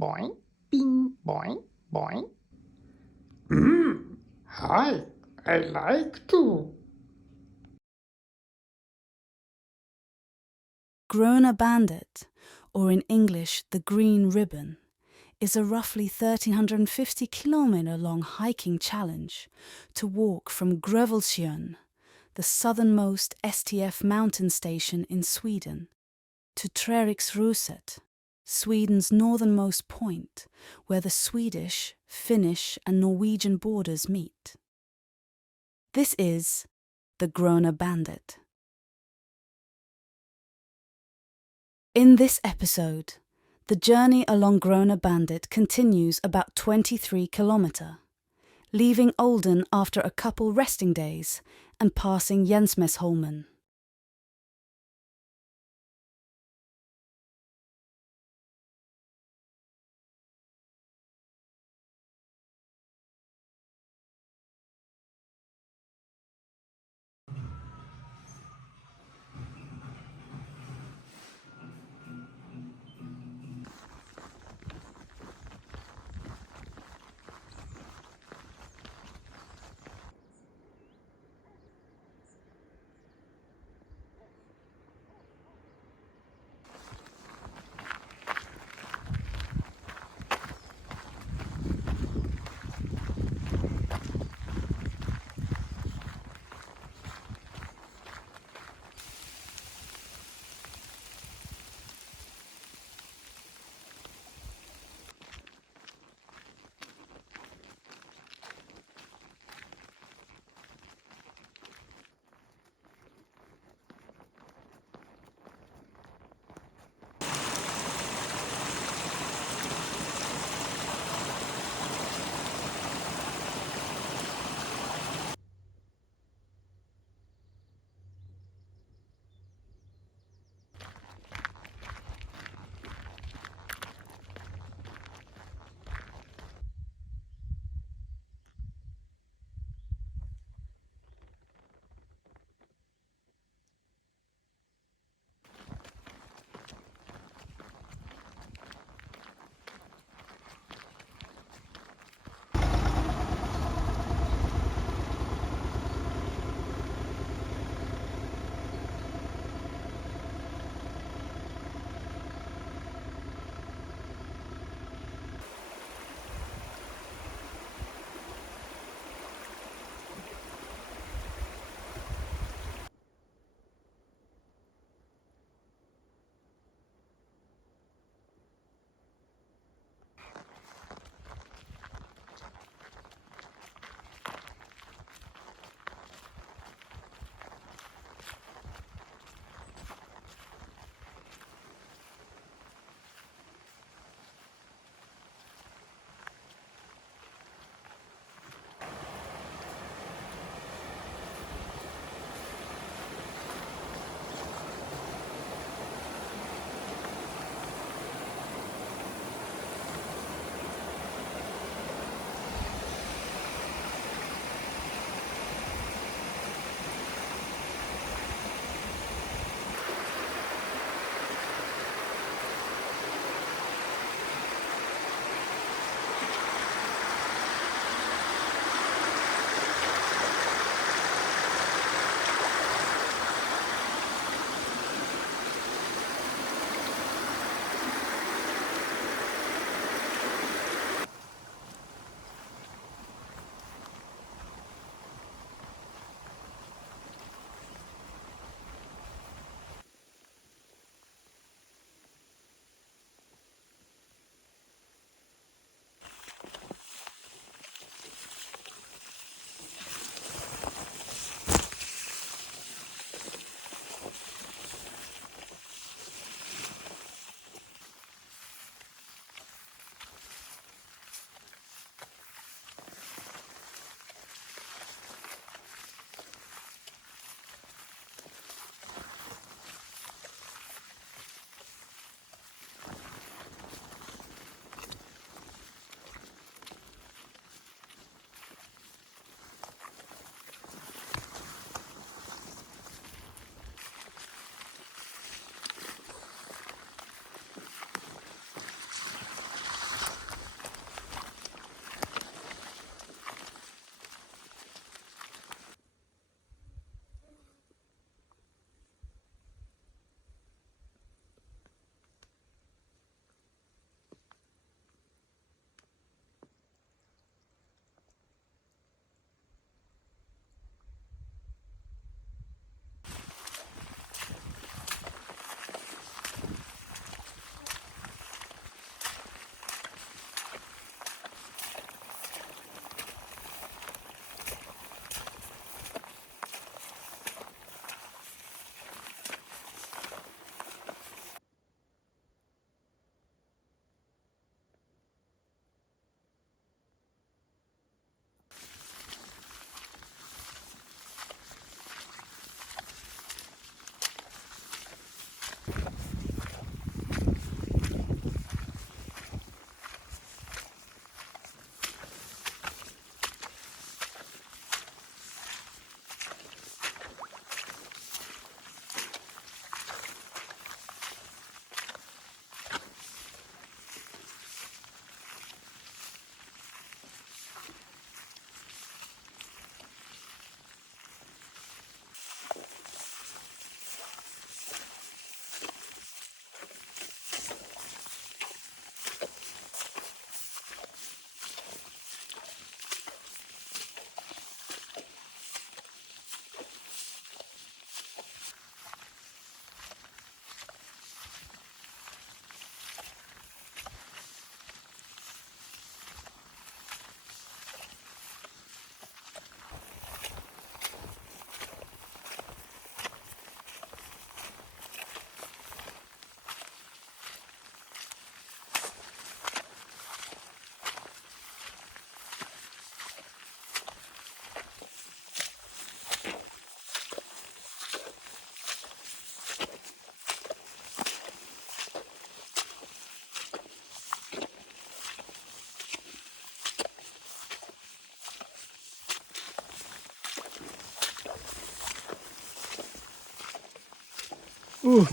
boing, bing, boing, boing. Hi, I like to. Grona Bandit, or in English the Green Ribbon, is a roughly 1,350 kilometre long hiking challenge to walk from Grövelsjön, the southernmost STF mountain station in Sweden, to Treriksröset, Sweden's northernmost point, where the Swedish, Finnish and Norwegian borders meet. This is the Grona Bandit. In this episode, the journey along Grona Bandit continues about 23 kilometre, leaving Olden after a couple resting days and passing Jensmesholmen.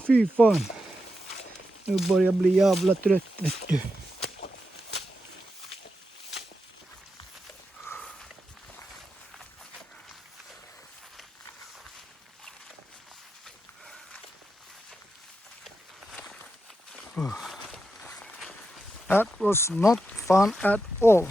Fy fan. Nu börjar jag bli jävla trött, vet du. That was not fun at all.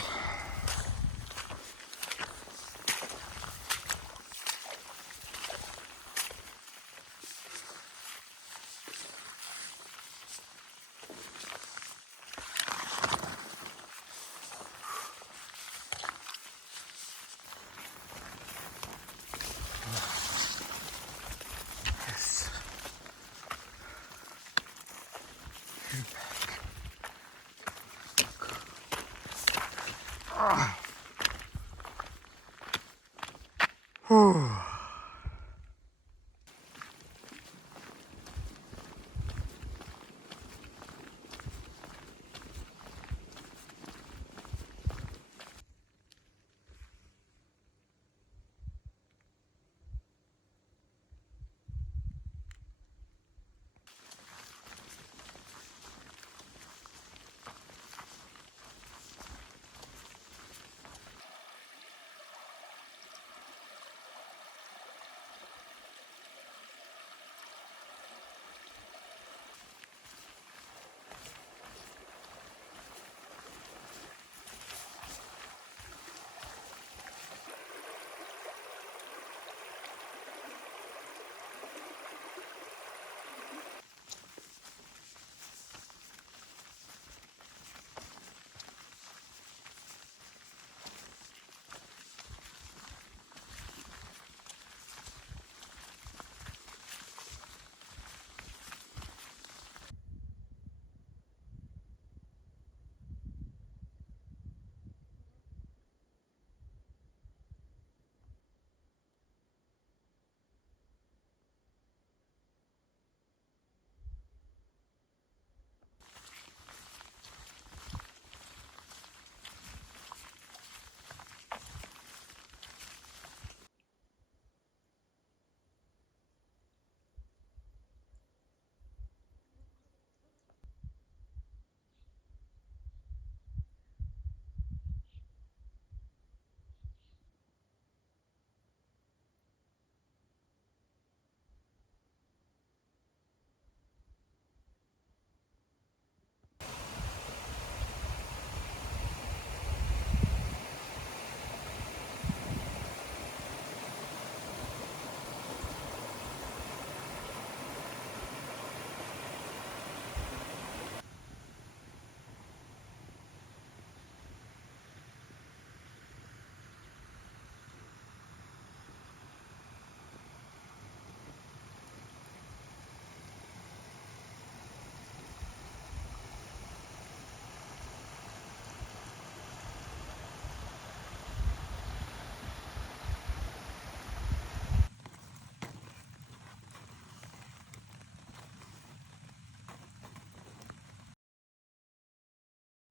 Yes.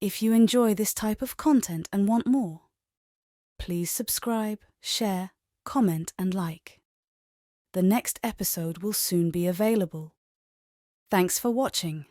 If you enjoy this type of content and want more, please subscribe, share, comment and like. The next episode will soon be available. Thanks for watching.